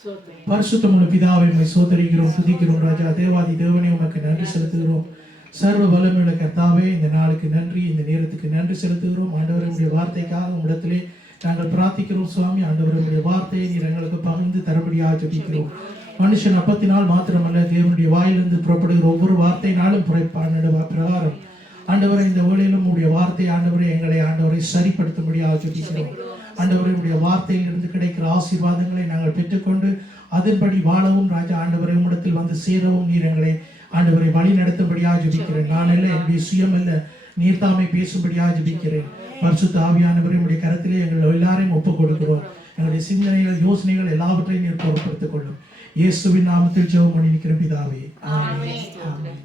பரிசுத்தமுள்ள பிதாவை உம்மை சோதரிக்கிறோம், துதிக்கிறோம். ராஜா தேவாதி தேவனே, உமக்கு நன்றி செலுத்துகிறோம். சர்வ வல்லமையுள்ள கர்த்தாவே, இந்த நாளுக்கு நன்றி, இந்த நேரத்துக்கு நன்றி செலுத்துகிறோம். ஆண்டவருடைய வார்த்தைக்காக உம்மிடத்திலே நாங்கள் பிரார்த்திக்கிறோம். சுவாமி, ஆண்டவருடைய வார்த்தையை நீர் எங்களுக்கு பகிர்ந்து தரபடியாக ஜெபிக்கிறோம். மனுஷன் அப்பத்தினால் மாத்திரமல்ல, தேவனுடைய வாயிலிருந்து புறப்படுகிற ஒவ்வொரு வார்த்தையினாலும் பிரகாரம் ஆண்டவரை இந்த வேளையிலும் உடைய வார்த்தை ஆண்டவரை எங்களை ஆண்டவரை சரிப்படுத்தும்படியாக ஜெபிக்கிறோம். ஆண்டவருடைய வார்த்தையில் இருந்து கிடைக்கிற ஆசீர்வாதங்களை நாங்கள் பெற்றுக்கொண்டு அதன்படி வாழவும் ராஜா ஆண்டவரை உம்மிடத்தில் வந்து சேரவும் நீர் எங்களை ஆண்டவரை வழி நடத்தும்படியாக ஜெபிக்கிறேன். நான் அல்ல, என்னுடைய சுயம் அல்ல, நீர் தாமே பேசும்படியாக ஜெபிக்கிறேன். பரிசுத்த ஆவியானவரை உடைய கரத்திலே எங்கள் எல்லாரையும் ஒப்புக் கொடுக்கிறோம். எங்களுடைய சிந்தனைகள், யோசனைகள் எல்லாவற்றையும் நீர் பொறுப்படுத்திக் கொள்ளும். இயேசுவின் நாமத்தில் ஜெபம் பண்ணி நிற்கிற பிதாவே, ஆமென்.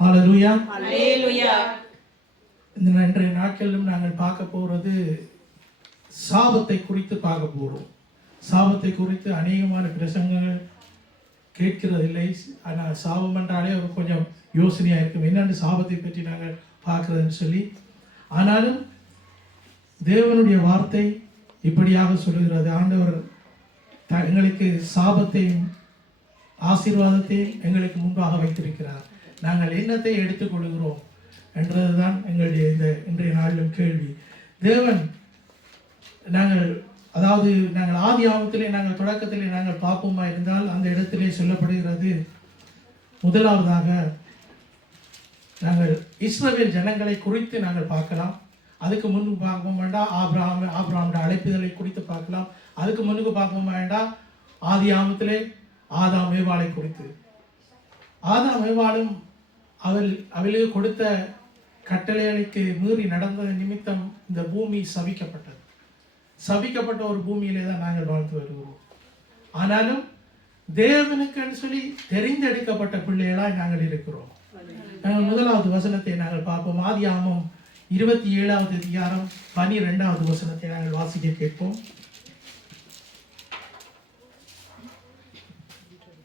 ஹல்லேலூயா. ஹல்லேலூயா. இந்த இன்றைய நாட்களிலும் நாங்கள் பார்க்க போறது சாபத்தை குறித்து பார்க்க போறோம். சாபத்தை குறித்து அநேகமான பிரசங்கங்கள் கேட்கிறதில்லை. ஆனால் சாபம் என்றாலே ஒரு கொஞ்சம் யோசனையா இருக்கும், என்னென்று சாபத்தை பற்றி நாங்கள் பார்க்கிறதுன்னு சொல்லி. ஆனாலும் தேவனுடைய வார்த்தை இப்படியாக சொல்லுகிறது. ஆண்டவர் எங்களுக்கு சாபத்தையும் ஆசீர்வாதத்தையும் எங்களுக்கு முன்பாக வைத்திருக்கிறார். நாங்கள் என்னத்தை எடுத்துக்கொள்கிறோம் என்றதுதான் எங்களுடைய இந்த இன்றைய நாளிலும் கேள்வி. தேவன் நாங்கள் ஆதி ஆகமத்திலே நாங்கள் தொடக்கத்திலே நாங்கள் பார்ப்போமா இருந்தால் அந்த இடத்திலே சொல்லப்படுகிறது. முதலாவதாக நாங்கள் இஸ்ரவேல் ஜனங்களை குறித்து நாங்கள் பார்க்கலாம். அதுக்கு முன்பு பார்க்க வேண்டாம் ஆபிரகாமுடைய அழைப்புதலை குறித்து பார்க்கலாம். அதுக்கு முன்னுக்கு பார்க்க வேண்டாம் ஆதி ஆகமத்திலே ஆதாம் ஏவாளை குறித்து. ஆதாம் ஏவாளும் அவளுக்கு கொடுத்த கட்டளைகளுக்கு மீறி நடந்த நிமித்தம் இந்த பூமி சபிக்கப்பட்டது. சபிக்கப்பட்ட ஒரு பூமியிலே தான் நாங்கள் வாழ்ந்து வருகிறோம். ஆனாலும் தேவனுக்குன்னு சொல்லி தெரிந்தெடுக்கப்பட்ட பிள்ளைகளாய் நாங்கள் இருக்கிறோம். நாங்கள் முதலாவது வசனத்தை நாங்கள் பார்ப்போம். ஆதியாகமம் 27வது அதிகாரம் 12வது வசனத்தை நாங்கள் வாசிக்க கேட்போம்.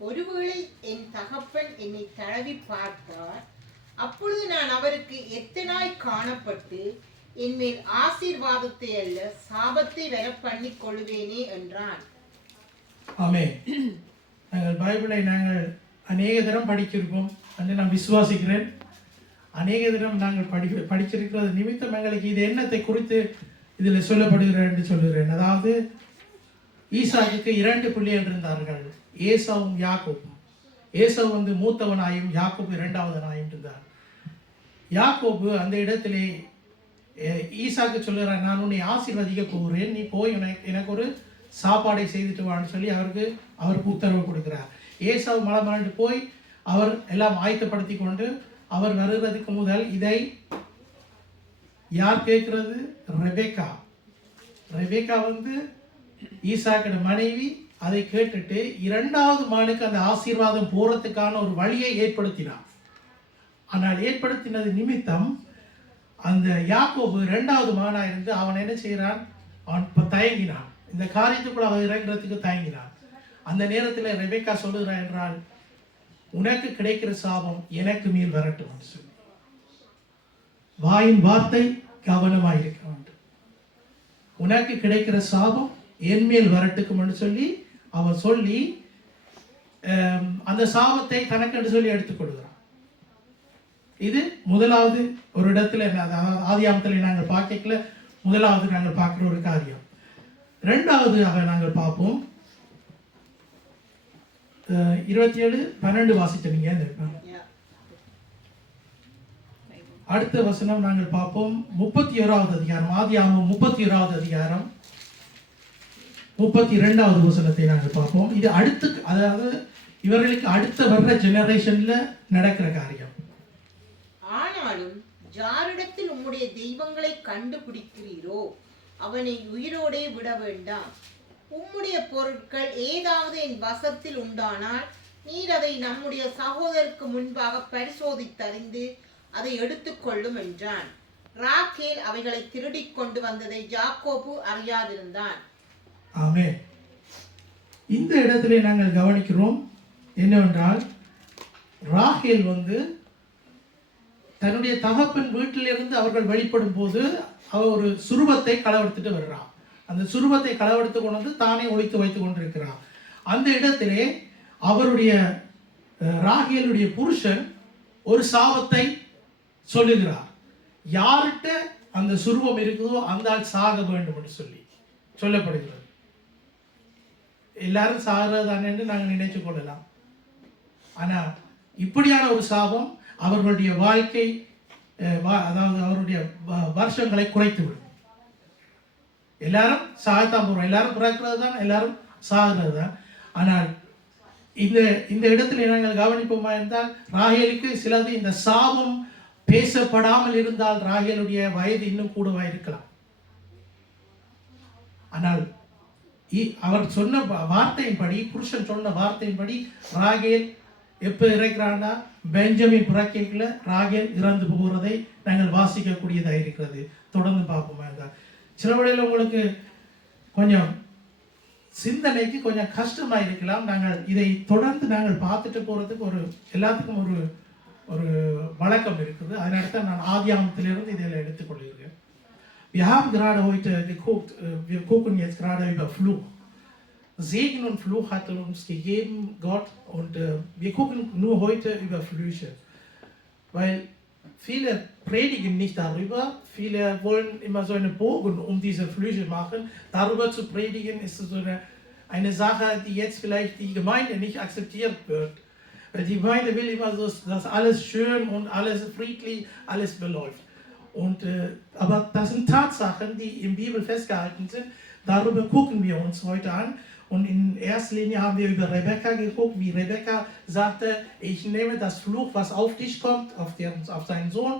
ஒருவேளை என் தகப்பன் என்னை தடவி பார்த்தார், அப்பொழுது நான் அவருக்கு எத்தனாய் காணப்பட்டு என் மேல் ஆசீர்வாதத்தை அல்ல சாபத்தை வர பண்ணி கொள்வேனே என்றான். ஆமென். நாங்கள் பைபிளை நாங்கள் அநேக தரம் படிச்சிருக்கோம் என்று நான் விசுவாசிக்கிறேன். அநேக தரம் நாங்கள் படிச்சிருக்கிறது நிமித்தம் எங்களுக்கு இது என்னத்தை குறித்து இதில் சொல்லப்படுகிறேன் என்று சொல்லுகிறேன். அதாவது ஈசாக்குக்கு 2 பிள்ளைகள் இருந்தார்கள், ஏசாவும் யாக்கோபும். ஏசாவு மூத்தவனாயும் யாக்கோபு 2வதனாயும் இருந்தார். யாக்கோபு அந்த இடத்திலே ஈசாக்கு சொல்லுறான், நான் உன்னை ஆசீர்வதிக்க போகிறேன், நீ போய் எனக்கு ஒரு சாப்பாடை செய்துட்டு வான்னு சொல்லி அவருக்கு உத்தரவு கொடுக்கிறார். ஏசாவு மலமலண்டு போய் அவர் எல்லாம் ஆயத்தப்படுத்தி கொண்டு அவர் வருகிறதுக்கு முதல் இதை யார் கேட்கிறது? ரெபேக்கா. ரெபேக்கா ஈசாக்கோட மனைவி. அதை கேட்டுட்டு 2வது மகனுக்கு அந்த ஆசீர்வாதம் போறதுக்கான ஒரு வழியை ஏற்படுத்தினார். ஆனால் ஏற்படுத்தினது நிமித்தம் அந்த யாக்கோபு 2வது மகனாக இருந்து அவன் என்ன செய்கிறான்? அவன் தயங்கினான். இந்த காரியத்துக்குள்ள அவன் இறங்குறதுக்கு தயங்கினான். அந்த நேரத்தில் ரெபேக்கா சொல்லுகிறான் என்றால், உனக்கு கிடைக்கிற சாபம் எனக்கு மேல் வரட்டும் சொல்லி வாயின் வார்த்தை கவனமாயிருக்க வேண்டும். உனக்கு கிடைக்கிற சாபம் என் மேல் வரட்டுக்கும் சொல்லி அவன் சொல்லி அந்த சாபத்தை தனக்கென்று சொல்லி எடுத்துக்கொள்கிறான். இது முதலாவது ஒரு இடத்துல ஆதியாகமத்தில் நாங்கள் பார்க்கல. முதலாவது நாங்கள் பார்க்கிற ஒரு காரியம். 2வதாக நாங்கள் பார்ப்போம். 27:12 வாசிச்சீங்க. அடுத்த வசனம் நாங்கள் பார்ப்போம். 31வது அதிகாரம், ஆதியாகமம் 31வது அதிகாரம் 32வது வசனத்தை நாங்கள் பார்ப்போம். இது அதாவது இவர்களுக்கு அடுத்த வர்ற ஜெனரேஷன்ல நடக்கிற காரியம். ஆனாலும் யாரிடத்தில் உம்முடைய தெய்வங்களை கண்டுபிடிக்கிறீரோ அவனை உயிரோடே விட வேண்டாம். உம்முடைய பொருட்கள் ஏதாவது என் வசத்தில் உண்டானால் நீர் அதை நம்முடைய சகோதரருக்கு முன்பாக பரிசோதித்தறிந்து அதை எடுத்துக்கொள்ளும் என்றான். ராகேல் அவைகளை திருடி கொண்டு வந்ததை யாக்கோபு அறியாதிருந்தான். ஆமென். இந்த இடத்திலே நாங்கள் கவனிக்கிறோம் என்னவென்றால், ராகேல் தன்னுடைய தகப்பன் வீட்டிலிருந்து அவர்கள் வெளிப்படும் போது அவர் ஒரு சுரூபத்தை களவெடுத்துட்டு வர்றான். அந்த சுரூபத்தை களவெடுத்து கொண்டு தானே ஒழித்து வைத்துக் கொண்டிருக்கிறான். அந்த இடத்திலே அவருடைய ராகேலுடைய புருஷன் ஒரு சாபத்தை சொல்லுகிறார். யார்கிட்ட அந்த சுருவம் இருக்குதோ அந்த ஆள் சாக வேண்டும் என்று சொல்லி சொல்லப்படுகிறது. எல்லாரும் சாகிறதானே என்று நாங்கள் நினைச்சு கொள்ளலாம். ஆனா இப்படியான ஒரு சாபம் அவர்களுடைய வாழ்க்கை, அதாவது அவருடைய வருஷங்களை குறைத்துவிடும். எல்லாரும் சாகத்தான் போறோம், எல்லாரும் பிறக்கிறது தான், எல்லாரும் சாகிறது தான். ஆனால் இந்த இடத்துல நாங்கள் கவனிப்போமா இருந்தால், ராகேலுக்கு சிலது இந்த சாபம் பேசப்படாமல் இருந்தால் ராகேலுடைய வயது இன்னும் கூடவா இருக்கலாம். ஆனால் அவர் சொன்ன வார்த்தையின்படி, புருஷன் சொன்ன வார்த்தையின்படி ராகேல் எப்ப இறக்கிறான்னா, பெஞ்சமின் பிறக்கைக்குள்ள ராகேல் இறந்து போகிறதை நாங்கள் வாசிக்கக்கூடியதாக இருக்கிறது. தொடர்ந்து பார்ப்போமா இருந்தால், சில வேளையில் உங்களுக்கு கொஞ்சம் சிந்தனைக்கு கொஞ்சம் கஷ்டமாக இருக்கலாம். நாங்கள் இதை தொடர்ந்து நாங்கள் பார்த்துட்டு போகிறதுக்கு எல்லாத்துக்கும் ஒரு வழக்கம் இருக்குது. அதனால தான் நான் ஆதியாகமத்திலிருந்து இதில் எடுத்துக்கொள்கிறேன். Wir haben gerade heute geguckt, wir gucken jetzt gerade über Fluch. Segen und Fluch hat uns gegeben Gott, und wir gucken nur heute über Flüche. Weil viele predigen nicht darüber, viele wollen immer so einen Bogen um diese Flüche machen. Darüber zu predigen ist so eine Sache, die jetzt vielleicht die Gemeinde nicht akzeptiert wird. Die Gemeinde will immer so, dass alles schön und alles friedlich, alles beläuft. Aber das sind Tatsachen, die in der Bibel festgehalten sind. Darüber gucken wir uns heute an. Und in erster Linie haben wir über Rebekka geguckt, wie Rebekka sagte, ich nehme das Fluch, was auf dich kommt, auf seinen Sohn,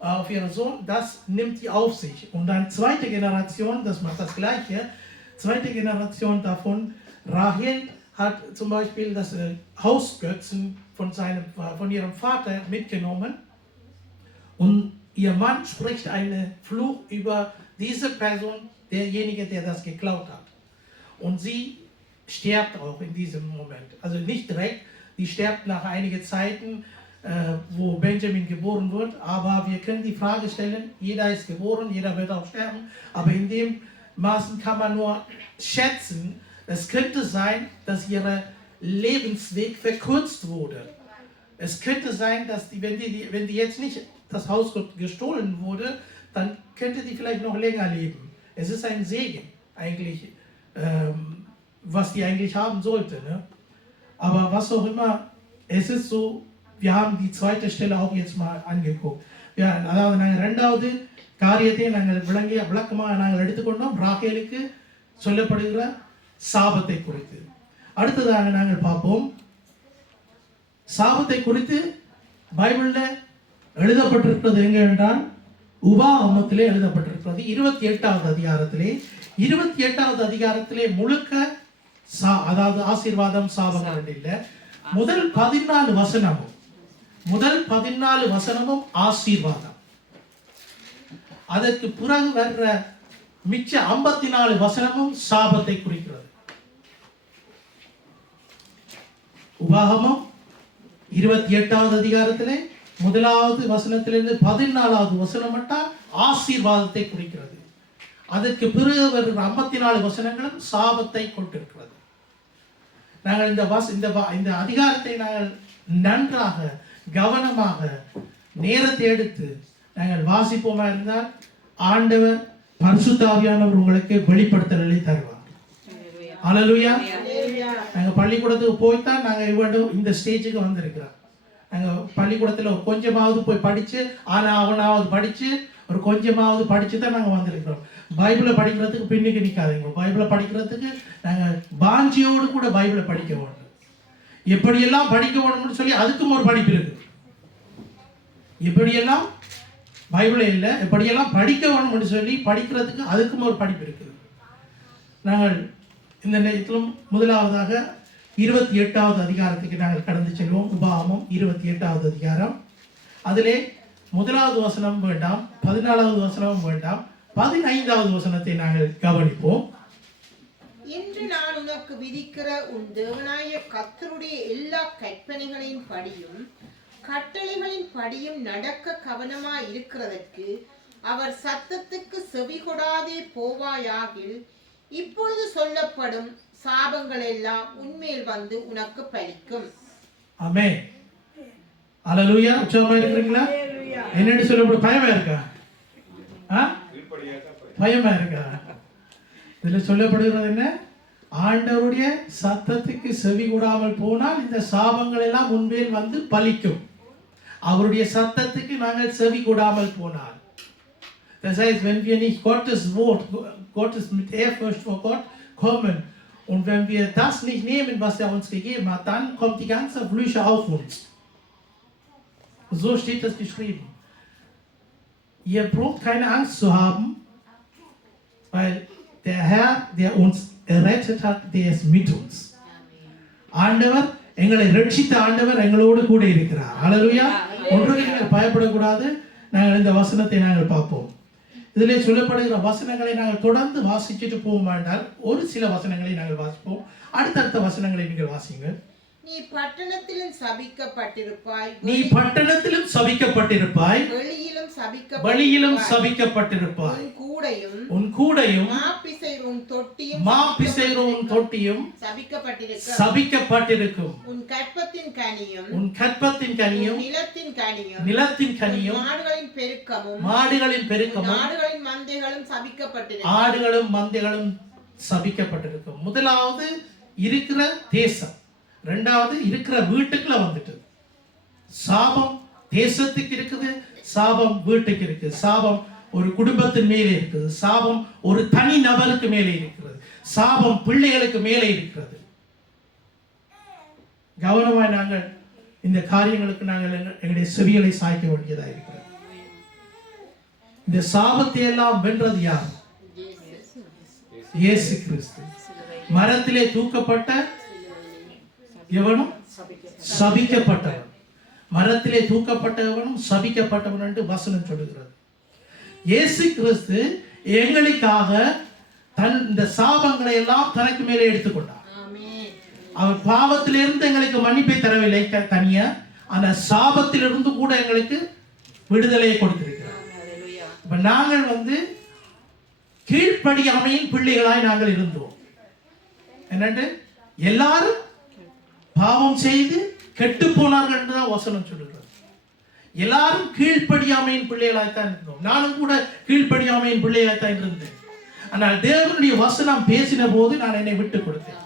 auf ihren Sohn, das nimmt die auf sich. Und dann zweite Generation, das macht das Gleiche, zweite Generation davon, Rahel hat zum Beispiel das Hausgötzen von ihrem Vater mitgenommen, und ihr Mann spricht einen Fluch über diese Person, derjenige, der das geklaut hat. Und sie stirbt auch in diesem Moment. Also nicht direkt, die stirbt nach einigen Zeiten, wo Benjamin geboren wird. Aber wir können die Frage stellen, jeder ist geboren, jeder wird auch sterben. Aber in dem Maßen kann man nur schätzen, es könnte sein, dass ihr Lebensweg verkürzt wurde. Es könnte sein, dass wenn die jetzt nicht das Haus gestohlen wurde, dann könnte die vielleicht noch länger leben. Es ist ein Segen eigentlich, was die eigentlich haben sollte. Ne? Aber was auch immer, es ist so, wir haben die zweite Stelle auch jetzt mal angeguckt. அதாவது நாங்கள் ரெண்டாவது காரியத்தை நாங்கள் விளக்கமாக நாங்கள் எடுத்துக்கொண்டோம், ராகேலுக்கு சொல்லப்படுகிற சாபத்தை குறித்து. அடுத்ததாக நாங்கள் பார்ப்போம், சாபத்தை குறித்து பைபிளில் எழுதப்பட்டிருக்கிறது எங்க என்றால், உபாகமத்திலே எழுதப்பட்டிருக்கிறது 28வது அதிகாரத்திலே. 28வது அதிகாரத்திலே முழுக்க அதாவது ஆசீர்வாதம் சாபங்கள் இல்லை. முதல் 14 வசனமும் ஆசீர்வாதம். அதற்கு பிறகு வர்ற மிச்ச 54 வசனமும் சாபத்தை குறிக்கிறது. உபாகமம் 28வது அதிகாரத்திலே 1வது வசனத்திலிருந்து 14வது வசனம் மட்டும் ஆசீர்வாதத்தை குறிக்கிறது. அதற்கு பிறகு வருகிற 54 வசனங்களும் சாபத்தை கொண்டிருக்கிறது. நாங்கள் இந்த அதிகாரத்தை நாங்கள் நன்றாக கவனமாக நேரத்தை எடுத்து நாங்கள் வாசிப்போமா இருந்தால், ஆண்டவர் பரிசுத்த ஆவியானவர் உங்களுக்கு வெளிப்படுத்தலை தருவார். அல்லேலூயா. நாங்கள் பள்ளிக்கூடத்துக்கு போய்தான் நாங்கள் இந்த ஸ்டேஜுக்கு வந்திருக்கிறோம். நாங்கள் பள்ளிக்கூடத்தில் கொஞ்சமாவது போய் படித்து அவனாவது படித்து கொஞ்சமாவது படித்து தான் நாங்கள் வந்திருக்கிறோம். பைபிளை படிக்கிறதுக்கு பின்னுக்கு நிற்காதீங்க. பைபிளை படிக்கிறதுக்கு நாங்கள் பாஞ்சியோடு கூட பைபிளை படிக்க வேண்டும். எப்படியெல்லாம் படிக்க வேணும்னு சொல்லி அதுக்கும் ஒரு படிப்பு இருக்குது. எப்படியெல்லாம் பைபிளை இல்லை, எப்படியெல்லாம் படிக்க வேணும்னு சொல்லி படிக்கிறதுக்கு அதுக்கும் ஒரு படிப்பு இருக்குது. நாங்கள் இந்த நேரத்திலும் முதலாவதாக 28வது அதிகாரத்துக்கு நாங்கள் கடந்து செல்வோம். உபாகமம் 28வது அதிகாரம். அதிலே 1வது வசனம் வேண்டாம், 14வது வசனமும் வேண்டாம், 15வது வசனத்தை நாங்கள் கவனிப்போம். இன்று நான் உனக்கு விதிக்கிற உன் தேவனாய கர்த்தருடைய எல்லா கற்பனைகளின் படியும் கட்டளைகளின் படியும் நடக்க கவனமாய் இருக்கிறதற்கு அவர் சத்தத்துக்கு செவி கொடாதே போவாயாகில் இப்பொழுது சொல்லப்படும் சாபங்கள் எல்லாம் உன்மேல் வந்து உனக்கு பலிக்கும். ஆமென். அல்லேலூயா. உற்சாகமா இருக்கிறீங்களா? என்னன்னு சொல்லப்படும் பயமா இருக்கா? பயமா இருக்கா? இதுல சொல்லப்படுகிறது என்ன? ஆண்டவருடைய சத்தத்துக்கு செவி கூடாமல் போனால் இந்த சாபங்கள் எல்லாம் உன்மேல் வந்து பலிக்கும். அவருடைய சத்தத்துக்கு நாங்கள் செவி கூடாமல் போனால், das heißt, wenn wir nicht Gottes Wort, Gottes mit Ehrfurcht vor Gott kommen und wenn wir das nicht nehmen, was er uns gegeben hat, dann kommt die ganze Flüche auf uns. So steht das geschrieben. Ihr braucht keine Angst zu haben, weil der Herr, der uns errettet hat, der ist mit uns. ஆண்டவர் எங்களை ரட்சித்த ஆண்டவர் எங்களோடு கூட இருக்கிறார். ஹல்லேலூயா. ஒன்றுக்கு நீங்கள் பயப்படக்கூடாது. நாங்கள் இந்த வசனத்தை நாங்கள் பார்ப்போம். இதிலே சொல்லப்படுகிற வசனங்களை நாங்கள் தொடர்ந்து வாசிச்சுட்டு போக வேண்டாம். ஒரு சில வசனங்களை நாங்கள் வாசிப்போம். அடுத்தடுத்த வசனங்களை நீங்கள் வாசிங்க. நீ பட்டணத்திலும் சபிக்கப்பட்டிருப்பாய், நீ பட்டணத்திலும் சபிக்கப்பட்டிருப்பாய், வெளியிலும் சபிக்கப்பட்டிருப்பாய். உன் கூடையும் மாப்பிசைரும் தொட்டியும் சபிக்கப்பட்டிருக்கும். உன் கற்பத்தின் கனியும் நிலத்தின் கனியும் மாடுகளின் பெருக்கமும் ஆடுகளும் மந்தைகளும் சபிக்கப்பட்டிருக்கும். முதலாவது இருக்கிற தேசம், இரண்டாவது இருக்கிற வீட்டுக்குள்ள வந்துட்டு. சாபம் தேசத்துக்கு இருக்குது, சாபம் வீட்டுக்கு இருக்குது, சாபம் ஒரு குடும்பத்தின் மேலே இருக்குது, சாபம் ஒரு தனி நபருக்கு மேலே இருக்கிறது, சாபம் பிள்ளைகளுக்கு மேலே இருக்கிறது. கவனமாய் நாங்கள் இந்த காரியங்களுக்கு நாங்கள் எங்களுடைய செவிகளை சாய்க்க வேண்டியதாக இருக்கிறது. இந்த சாபத்தை எல்லாம் வென்றது யார்? இயேசு கிறிஸ்து. மரத்திலே தூக்கப்பட்ட எவனும் சபிக்கப்பட்டவன், மரத்திலே தூக்கப்பட்டவனும் சபிக்கப்பட்டவன் என்று வசனம் சொல்லுகிறது. இயேசு கிறிஸ்து எங்களுக்காக இந்த சாபங்களை எல்லாம் தனக்கு மேலே எடுத்துக்கொண்டார். அவர் பாவத்திலிருந்து எங்களுக்கு மன்னிப்பை தரவில்லை தனியா, அந்த சாபத்திலிருந்து கூட எங்களுக்கு விடுதலையை கொடுத்திருக்கிறார். இப்ப நாங்கள் கீழ்ப்படியாமையின் பிள்ளைகளாய் நாங்கள் இருந்தோம். என்னண்டு எல்லாரும் பாவம் செய்து கெட்டு போனார்கள் என்றுதான் வசனம் சொல்லுகிறது. எல்லாரும் கீழ்ப்படியாமையின் பிள்ளைகளாய்த்தான் இருந்தோம். நானும் கூட கீழ்ப்படியாமையின் பிள்ளைகளாய்த்தான் இருந்தேன். ஆனால் தேவனுடைய வசனம் பேசின போது நான் என்னை விட்டு கொடுத்தேன்.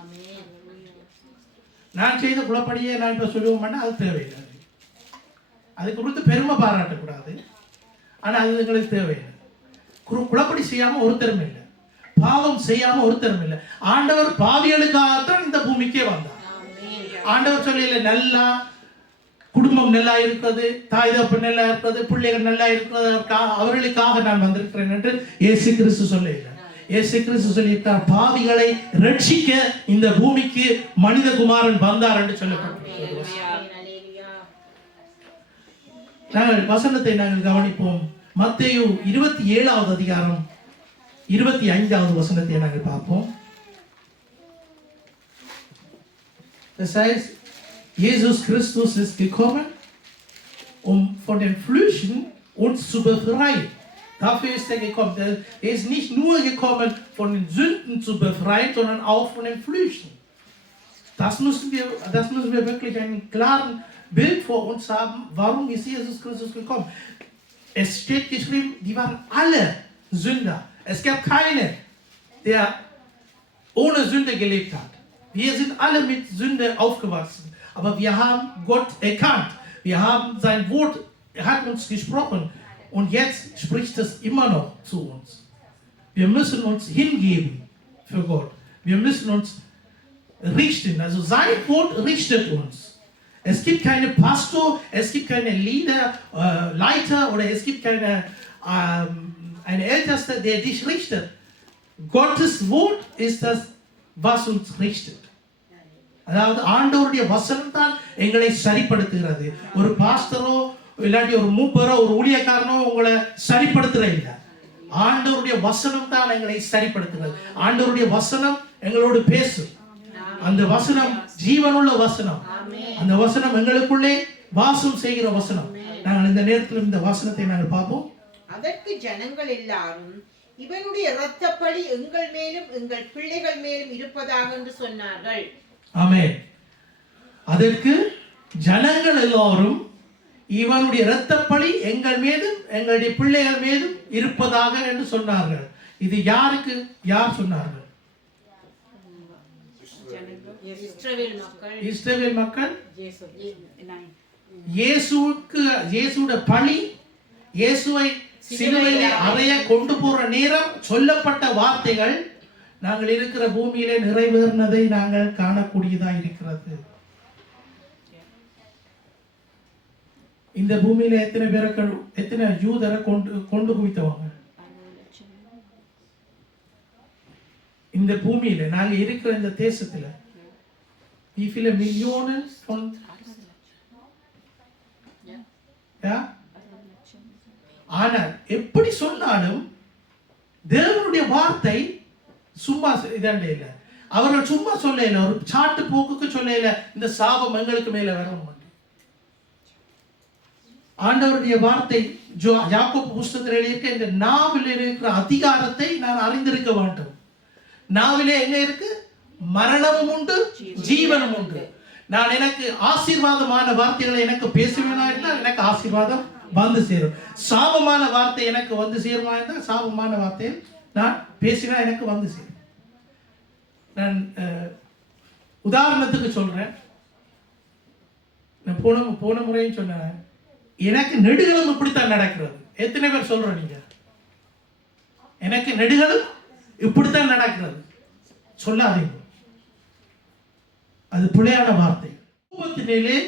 நான் செய்த குலப்படியே நான் இப்ப சொல்லுவோம்னா அது தேவையில்லை. அதுக்கு கொடுத்து பெருமை பாராட்டக்கூடாது. ஆனா அது எங்களுக்கு தேவையில்லை. குலப்படி செய்யாம ஒருத்தரும் இல்லை, பாவம் செய்யாம ஒருத்தரும் இல்லை. ஆண்டவர் பாவிகளுக்காகத்தான் இந்த பூமிக்கே வந்தார். ஆண்டவர் சொல்லல நல்லா குடும்பம் நல்லா இருக்கிறது, தாய் தப்பு நல்லா இருக்கிறது, பிள்ளைகள் நல்லா இருக்கிறது, அவர்களுக்காக நான் வந்திருக்கிறேன் என்று இயேசு கிறிஸ்து சொல்லல. இயேசு கிறிஸ்து சொல்லியிருக்கார், பாவிகளை ரட்சிக்க இந்த பூமிக்கு மனித குமாரன் வந்தார் என்று சொல்லப்பட்டிருக்கிறது. நாங்கள் வசனத்தை நாங்கள் கவனிப்போம். மத்தேயு 27வது அதிகாரம் 25வது வசனத்தை நாங்கள் பார்ப்போம். Das heißt, Jesus Christus ist gekommen, von den Flüchen uns zu befreien. Dafür ist er gekommen. Er ist nicht nur gekommen, von den Sünden zu befreien, sondern auch von den Flüchen. Das müssen wir wirklich ein klares Bild vor uns haben. Warum ist Jesus Christus gekommen? Es steht geschrieben, die waren alle Sünder. Es gab keinen, der ohne Sünde gelebt hat. Wir sind alle mit Sünde aufgewachsen. Aber wir haben Gott erkannt. Wir haben sein Wort, er hat uns gesprochen. Und jetzt spricht es immer noch zu uns. Wir müssen uns hingeben für Gott. Wir müssen uns richten. Also sein Wort richtet uns. Es gibt keine Pastor, es gibt keine Leiter oder es gibt keine eine Älteste, der dich richtet. Gottes Wort ist das, was uns richtet. அதாவது ஆண்டவருடைய வசனம் தான் எங்களை சரிப்படுத்துகிறது. ஒரு பாஸ்டரோ இல்லாட்டி ஒரு மூப்பரோ ஒரு ஊழியக்காரனோ உங்களை சரிப்படுத்துற இல்லை. ஆண்டவருடைய வசனம் தான் எங்களை சரிப்படுத்துகிறது. ஆண்டவருடைய வசனம் எங்களோடு பேசும். அந்த வசனம் ஜீவனுள்ள வசனம். அந்த வசனம் எங்களுக்குள்ளே வாசம் செய்கிற வசனம். நாங்கள் இந்த நேரத்தில் இந்த வசனத்தை நாங்கள் பார்ப்போம். அதற்கு ஜனங்கள் எல்லாரும் இவனுடைய இரத்தப்பழி எங்கள் மேலும் எங்கள் பிள்ளைகள் மேலும் இருப்பதாக என்று சொன்னார்கள். ஆமென். அதற்கு ஜனங்கள் எல்லாரும் இவனுடைய இரத்தப்பழி எங்கள் மீதும் எங்களுடைய பிள்ளைகள் மீதும் இருப்பதாக என்று சொன்னார்கள். இது யாருக்கு யார் சொன்னார்கள்? இஸ்ரவேல் மக்கள். இயேசுவோட பழி, இயேசுவை சிலுவையிலே அறைய கொண்டு போற நேரம் சொல்லப்பட்ட வார்த்தைகள் நாங்கள் இருக்கிற பூமியிலே நிறைவேறினதை நாங்கள் காணக்கூடியதா இருக்கிறது. இந்த பூமியில எத்தனை யூதரை கொண்டு குவித்தவங்க? இந்த பூமியில நாங்க இருக்கிற இந்த தேசத்துல wie viele Millionen von ja ஆனால் எப்படி சொன்னாலும் தேவனுடைய வார்த்தை சும்மா இதாண்டே இல்லை. அவர்கள் சும்மா சொல்லல, ஒரு சாட்டு போக்குக்கு சொல்லல இந்த சாபம் எங்களுக்கு மேல வரணும். ஆண்டவருடைய வார்த்தை யாக்கோபு புஸ்தகத்தில் எழுதியிருக்க இந்த நாவில் இருக்கிற அதிகாரத்தை நான் அறிந்திருக்க வேண்டும். நாவிலே என்ன இருக்கு? மரணமும் உண்டு, ஜீவனும் உண்டு. நான் எனக்கு ஆசீர்வாதமான வார்த்தைகளை எனக்கு பேசுவேனா இருந்தால் எனக்கு ஆசீர்வாதம் வந்து சேரும். சாபமான வார்த்தை எனக்கு வந்து சேருமா இருந்தால் சாபமான வார்த்தையை நான் பேசினா எனக்கு வந்து சேரும். நான் உதாரணத்துக்கு சொல்றேன். நான் போன முறையும் சொன்னேன், எனக்கு நெடுகளும் இப்படித்தான் நடக்கிறது. எத்தனை பேர் சொல்றோம்? நீங்க எனக்கு நெடுகளும் இப்படித்தான் நடக்கிறது சொல்லாதீங்க, அது பிழையான வார்த்தை. குடும்பத்திலே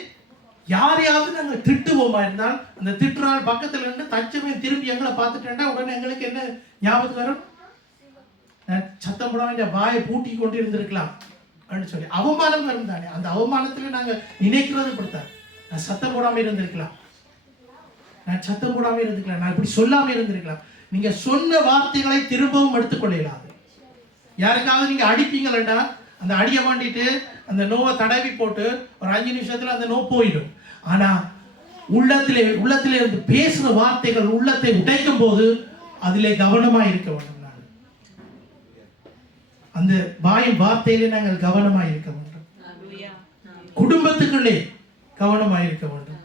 யாரையாவது நாங்கள் திட்டுவோமா இருந்தால் அந்த திட்டுறாள் பக்கத்துல இருந்து தச்சமே திரும்பி எங்களை பார்த்துட்டேன்னா உடனே எங்களுக்கு என்ன ஞாபகம் வரும்? சத்தம் போட வேண்டிய வாயை பூட்டி கொண்டு இருந்திருக்கலாம் அப்படின்னு சொல்லி அவமானம் வரும் தானே. அந்த அவமானத்துல நாங்கள் நினைக்கிறது இப்படித்தான். நான் சத்தம் போடாம இருந்திருக்கலாம், நான் சத்தம் போடாம இருந்திருக்கலாம், நான் இப்படி சொல்லாம இருந்திருக்கலாம். நீங்க சொன்ன வார்த்தைகளை திரும்பவும் எடுத்துக்கொள்ளலாது. யாருக்காவது நீங்க அடிப்பீங்களா, அந்த அடியை மாண்டிட்டு அந்த நோவை தடவி போட்டு ஒரு 5 நிமிஷத்துல அந்த நோ போயிடும். ஆனா உள்ளத்திலே இருந்து பேசுற வார்த்தைகள் உள்ளத்தை உடைக்கும் போது அதிலே கவனமா இருக்க வேண்டும். அந்த வார்த்தையிலே நாங்கள் கவனமா இருக்க வேண்டும். குடும்பத்துக்குள்ளே கவனமா இருக்க வேண்டும்.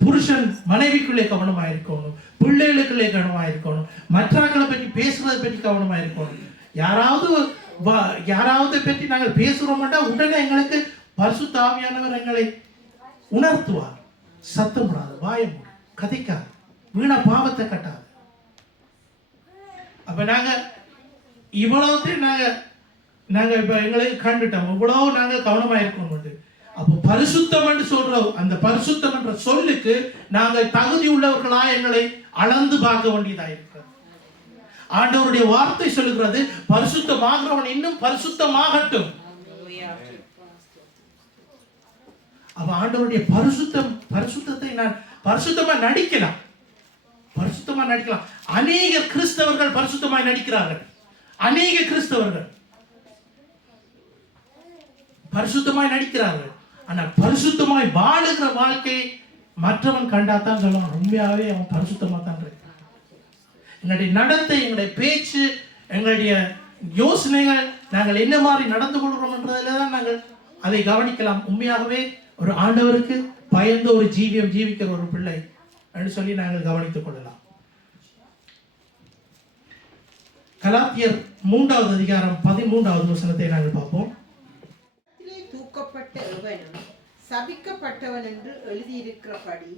புருஷன் மனைவிக்குள்ளே கவனமா இருக்கணும், பிள்ளைகளுக்குள்ளே கவனமா இருக்கணும், மற்றவர்களை பற்றி பேசுறதை பற்றி கவனமா இருக்கணும். யாராவது பற்றி நாங்கள் பேசுறோம்னா உடனே எங்களுக்கு பரிசுத்த ஆவியானவர் எங்களை உணர்த்துவார். சத்தம் போடாது, வாயை மூடு, கதைக்காது, வீணா பாவத்தை கட்டாது. அப்ப நாங்க இவ்வளவுத்தையும் நாங்க இப்ப எங்களுக்கு கண்டுட்டோம், இவ்வளவு நாங்க கவனமா இருக்கணும். அப்போ பரிசுத்தம் என்று சொல்றோம். அந்த பரிசுத்தம் என்ற சொல்லுக்கு நாங்கள் தகுதி உள்ளவர்களா எங்களை அளந்து பார்க்க வேண்டியதா இருக்கிறது. ஆண்டவருடைய வார்த்தை சொல்லுகிறது, பரிசுத்தமாகிறவன் இன்னும் பரிசுத்தமாகட்டும். அப்ப ஆண்டவருடைய பரிசுத்தத்தை நான் பரிசுத்தமா நடிக்கலாம். அநேக கிறிஸ்தவர்கள் பரிசுத்தமாய் நடிக்கிறார்கள். அநேக கிறிஸ்தவர்கள் பரிசுத்தமாய் நடிக்கிறார்கள். ஆனா பரிசுத்தமாய் வாழுகிற வாழ்க்கை மற்றவன் கண்டாத்தான் சொல்லுவான், உண்மையாவே அவன் பரிசுத்தமா தான் இருக்கான். எங்களுடைய நடத்தை, எங்களுடைய பேச்சு, எங்களுடைய யோசனைகள், நாங்கள் என்ன மாதிரி நடந்து கொள்கிறோம் என்றதில் தான் நாங்கள் அதை கவனிக்கலாம். உண்மையாகவே ஒரு ஆண்டவருக்கு பயந்த ஒரு ஜீவிக்கிற ஒரு பிள்ளை என்று சொல்லி நாங்கள் கவனித்துக் கொள்ளலாம். கலாத்தியர் 3வது அதிகாரம் 13வது வசனத்தை நாங்கள் பார்ப்போம். தூக்கப்பட்ட எவனும் சபிக்கப்பட்டவன் என்று எழுதியிருக்கிறபடி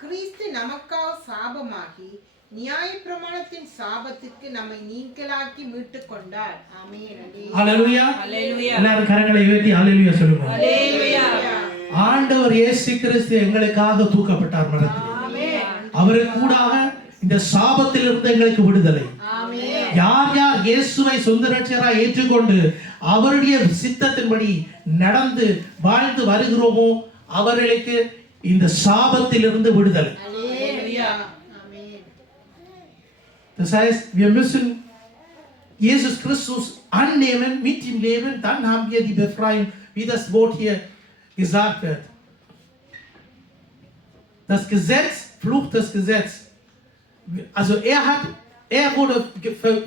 கிறிஸ்து நமக்காக சாபமாகி நியாயப்பிரமாணத்தின் சாபத்துக்கு நம்மை நீங்களாக்கி மீட்டுக் கொண்டார். ஆமென். ஹல்லேலூயா. எல்லாரும் கரங்களை உயர்த்தி ஹல்லேலூயா சொல்லுங்க. ஹல்லேலூயா. ஆண்டவர் இயேசு கிறிஸ்து எங்களுக்காக தூக்கப்பட்டார் மரத்திலே. அவருக்கு கூடாக இந்த சாபத்திலிருந்து எங்களுக்கு விடுதலை. யார் யார் இயேசுவை சொந்த இரட்சகராய் ஏற்றுக்கொண்டு அவருடைய சித்தத்தின்படி நடந்து வாழ்ந்து வருகிறோமோ அவர்களுக்கு இந்த சாபத்திலிருந்து விடுதலை. Das heißt, wir müssen Jesus Christus annehmen, mit ihm leben, dann haben wir die Befreiung, wie das Wort hier gesagt wird. Das Gesetz, Fluch des Gesetz. Also er hat Er wurde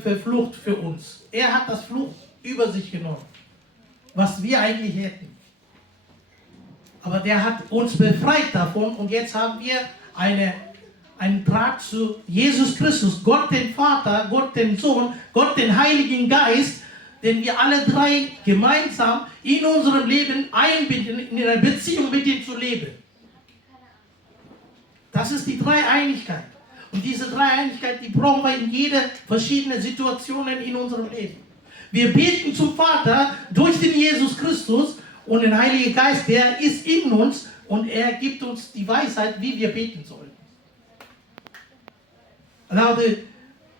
verflucht für uns. Er hat das Fluch über sich genommen, was wir eigentlich hätten. Aber der hat uns befreit davon und jetzt haben wir einen Draht zu Jesus Christus, Gott den Vater, Gott den Sohn, Gott den Heiligen Geist, den wir alle drei gemeinsam in unserem Leben einbinden, in einer Beziehung mit ihm zu leben. Das ist die Dreieinigkeit. Und diese Dreieinigkeit, die brauchen wir in jeder verschiedenen Situationen in unserem Leben. Wir beten zum Vater durch den Jesus Christus und den Heiligen Geist, der ist in uns und er gibt uns die Weisheit, wie wir beten sollen. அதாவது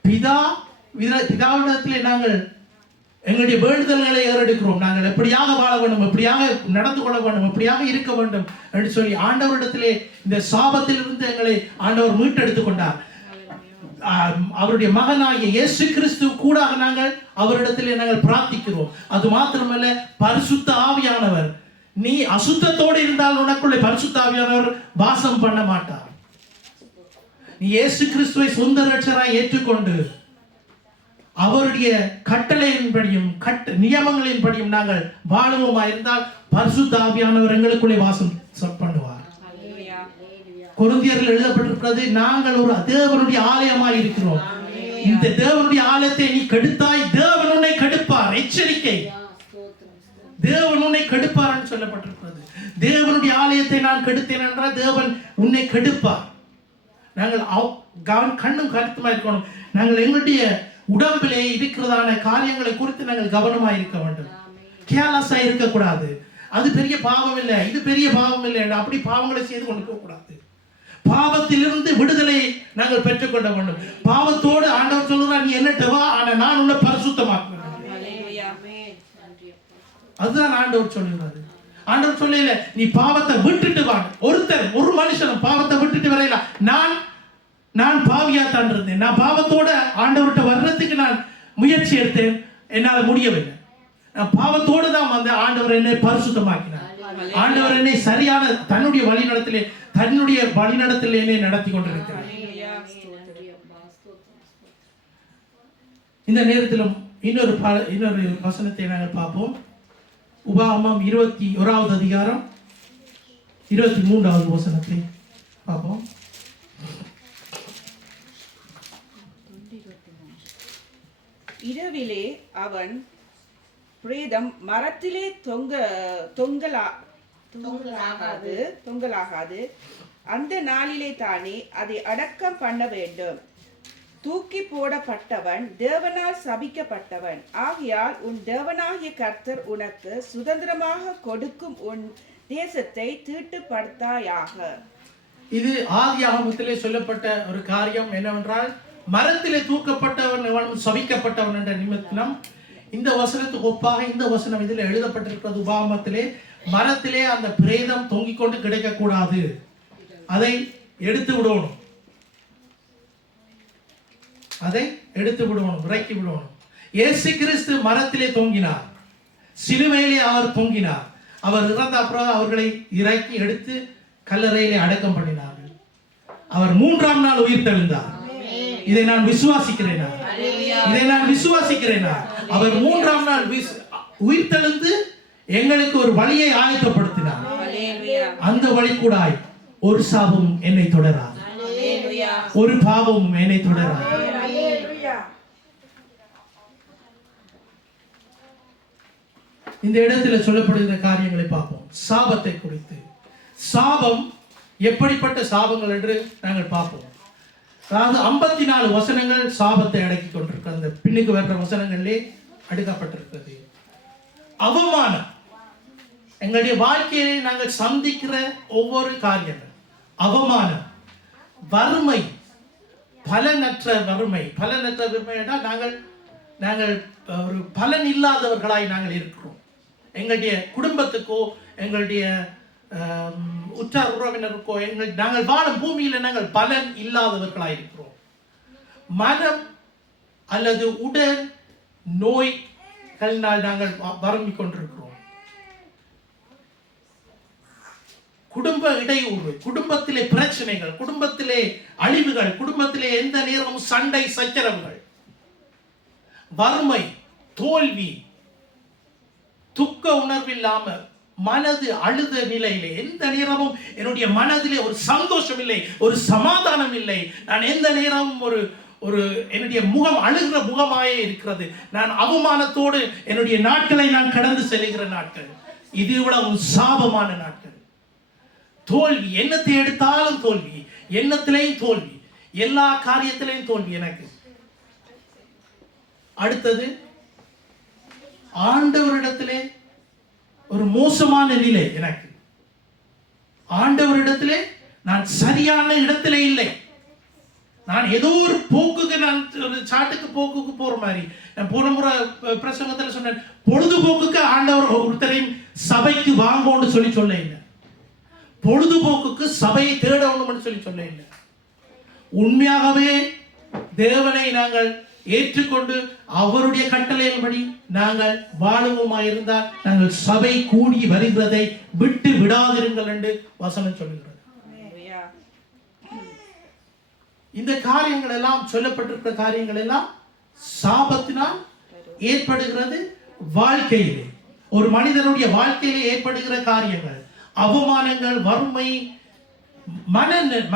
பிதாவிடத்திலே நாங்கள் எங்களுடைய வேண்டுதல்களை ஏறெடுக்கிறோம். நாங்கள் எப்படியாக வாழ வேண்டும், எப்படியாக நடந்து கொள்ள வேண்டும், எப்படியாக இருக்க வேண்டும் என்று சொல்லி ஆண்டவரிடத்திலே இந்த சாபத்திலிருந்து எங்களை ஆண்டவர் மீட்டெடுத்துக் கொண்டார். அவருடைய மகனாகிய இயேசு கிறிஸ்து கூடாக நாங்கள் அவரிடத்திலே நாங்கள் பிரார்த்திக்கிறோம். அது மாத்திரமல்ல, பரிசுத்த ஆவியானவர், நீ அசுத்தத்தோடு இருந்தால் உனக்குள்ளே பரிசுத்த ஆவியானவர் வாசம் பண்ண மாட்டார். நீ இயேசு கிறிஸ்துவை சொந்த இரட்சகராய் ஏற்றுக்கொண்டு அவருடைய கட்டளையின்படியும் நியமங்களின்படியும் நாங்கள் வாழுவோமா இருந்தால் பரிசுத்த ஆவியானவர் எங்களுக்குள்ளே வாசம் பண்ணுவார். கொரிந்தியரில் எழுதப்பட்டிருக்கிறது, நாங்கள் ஒரு தேவனுடைய ஆலயமாய் இருக்கிறோம். இந்த தேவனுடைய ஆலயத்தை நீ கெடுத்தாய், தேவன் உன்னை கெடுப்பார். எச்சரிக்கை, தேவன் உன்னை கெடுப்பார் என்று சொல்லப்பட்டிருக்கிறது. தேவனுடைய ஆலயத்தை நான் கெடுத்தேன் என்றால் தேவன் உன்னை கெடுப்பார். நாங்கள் கண்ணும் கருத்துமா இருக்கணும். நாங்கள் எங்களுடைய உடம்பிலே இருக்கிறதான காரியங்களை குறித்து நாங்கள் கவனமாக இருக்க வேண்டும். கேர்லெஸ்ஸா இருக்கக்கூடாது. அது பெரிய பாவம் இல்லை, இது பெரிய பாவம் இல்லை, அப்படி பாவங்களை செய்து கொண்டு போகக்கூடாது. பாவத்திலிருந்து விடுதலை நாங்கள் பெற்றுக்கொள்ள வேண்டும். பாவத்தோடு ஆண்டவர் சொல்லுறார், நீ என்னட்ட வா, ஆனா நான் உன்னை பரிசுத்தமாக்குவேன். அதுதான் ஆண்டவர் சொல்லுறாரு. ஆண்டவர் சொல்லல நீ பாவத்தை விட்டுட்டு வா. ஒரு மனுஷனும் பாவத்தை விட்டுட்டு வரையில. நான் பாவியா தான் இருந்தேன். நான் பாவத்தோட ஆண்டவர்கிட்ட வர்றதுக்கு நான் முயற்சி எடுத்தேன், என்னால் முடியவில்லை. நான் பாவத்தோடு தான் வந்த ஆண்டவர் என்னை பரிசுத்தமாக்கினார். ஆண்டவர் என்னை சரியான தன்னுடைய வழிநடத்தில் என்னை நடத்தி கொண்டிருக்கிறார். இந்த நேரத்திலும் இன்னொரு வசனத்தை நாங்கள் பார்ப்போம். உபாகமம் 21வது அதிகாரம் 23வது வசனத்தை பார்ப்போம். இரவிலே அவன் பிரேதம் மரத்திலே தொங்கலாகாது. அந்த நாளிலே தானே அதை அடக்கம் பண்ண வேண்டும். தூக்கி போடப்பட்டவன் தேவனால் சபிக்கப்பட்டவன். ஆகையால் உன் தேவனாகிய கர்த்தர் உனக்கு சுதந்திரமாக கொடுக்கும் உன் தேசத்தை தீட்டுப்படுத்தாயாக. இது ஆதியாகமத்திலே சொல்லப்பட்ட ஒரு காரியம் என்னவென்றால், மரத்திலே தூக்கப்பட்டவன் சபிக்கப்பட்டவன் என்ற நிமித்தம் இந்த வசனத்துக்கு ஒப்பாக இந்த வசனம் இதில் எழுதப்பட்டிருக்கிறது. உபாகமத்திலே மரத்திலே அந்த பிரேதம் தொங்கிக் கொண்டு கிடைக்கக்கூடாது, அதை எடுத்து விடணும், இறக்கி விடணும். இயேசு கிறிஸ்து மரத்திலே தொங்கினார், சிலுவையிலே அவர் தொங்கினார். அவர் இறந்த அப்புறம் அவர்களை இறக்கி எடுத்து கல்லறையிலே அடக்கம் பண்ணினார்கள். அவர் 3ஆம் நாள் உயிர் தெழுந்தார். இதை நான் விசுவாசிக்கிறேன். அவர் 3ஆம் நாள் உயிர் தெழுந்து எங்களுக்கு ஒரு வழியை ஆயத்தப்படுத்தினார். அந்த வழி கூடாய் ஒரு சாபமும் என்னை தொடராது, ஒரு பாவமும் என்னை தொடராது. இந்த இடத்துல சொல்லப்படுகிற காரியங்களை பார்ப்போம். சாபத்தை குறித்து, சாபம் எப்படிப்பட்ட சாபங்கள் என்று நாங்கள் பார்ப்போம். அதாவது 54 வசனங்கள் சாபத்தை அடக்கி கொண்டிருக்க, அந்த பின்னுக்கு வர்ற வசனங்களிலே அடுக்கப்பட்டிருக்கிறது. அவமானம், எங்களுடைய வாழ்க்கையிலே நாங்கள் சந்திக்கிற ஒவ்வொரு காரியங்கள், அவமானம், வறுமை, பலனற்ற வறுமை என்றால் நாங்கள் ஒரு பலன் இல்லாதவர்களாய் நாங்கள் இருக்கிறோம். எங்களுடைய குடும்பத்துக்கோ எங்களுடைய உற்றார் உறவினருக்கோ நாங்கள் வாழும் பூமியில நாங்கள் பலன் இல்லாதவர்களாய் இருக்கிறோம். மனம் அல்லது உடல் நோய்களினால் நாங்கள் வருந்திக் கொண்டிருக்கிறோம். குடும்ப இடையூறு, குடும்பத்திலே பிரச்சனைகள், குடும்பத்திலே அழிவுகள், குடும்பத்திலே எந்த நேரமும் சண்டை சச்சரவுகள், வறுமை, தோல்வி, துக்க உணர்வில்லாம மனது அழுத நிலையிலே எந்த நேரமும் என்னுடைய மனதிலே ஒரு சந்தோஷம் இல்லை, ஒரு சமாதானம் இல்லை. நான் எந்த நேரமும் ஒரு என்னுடைய முகம் அழுகிற முகமாயே இருக்கிறது. நான் அவமானத்தோடு என்னுடைய நாட்களை நான் கடந்து செல்கிற நாட்கள். இது இவ்வளவு சாபமான நாட்கள். தோல்வி, எண்ணத்தை எடுத்தாலும் தோல்வி, எண்ணத்திலேயும் தோல்வி, எல்லா காரியத்திலையும் தோல்வி எனக்கு. அடுத்தது ஆண்டவரிடத்திலே ஒரு மோசமான நிலை எனக்கு. ஆண்டவரிடத்திலே நான் சரியான இடத்திலே இல்லை. நான் ஏதோ ஒரு போக்குக்கு, நான் ஒரு சாட்டுக்கு போக்குக்கு போற மாதிரி. நான் போன முறை பிரசங்கத்தில் சொன்னேன், பொழுதுபோக்குக்கு ஆண்டவர் ஒருத்தரையும் சபைக்கு வாங்கன்னு சொல்ல இல்லை. பொழுதுபோக்குக்கு சபையை தேடணும்னு சொல்ல இல்லை. உண்மையாகவே தேவனை நாங்கள் ஏற்றுக்கொண்டு அவருடைய கட்டளையின்படி நாங்கள் வாழுவோமாய் இருந்தால் நாங்கள் சபை கூடி வருகிறதை விட்டு விடாதிருங்கள் என்று வசனம் சொல்லுகிறது. இந்த காரியங்கள் எல்லாம், சொல்லப்பட்டிருக்கிற காரியங்கள் எல்லாம் சாபத்தினால் ஏற்படுகிறது. வாழ்க்கையிலே, ஒரு மனிதனுடைய வாழ்க்கையிலே ஏற்படுகிற காரியங்கள், அவமானங்கள், வறுமை,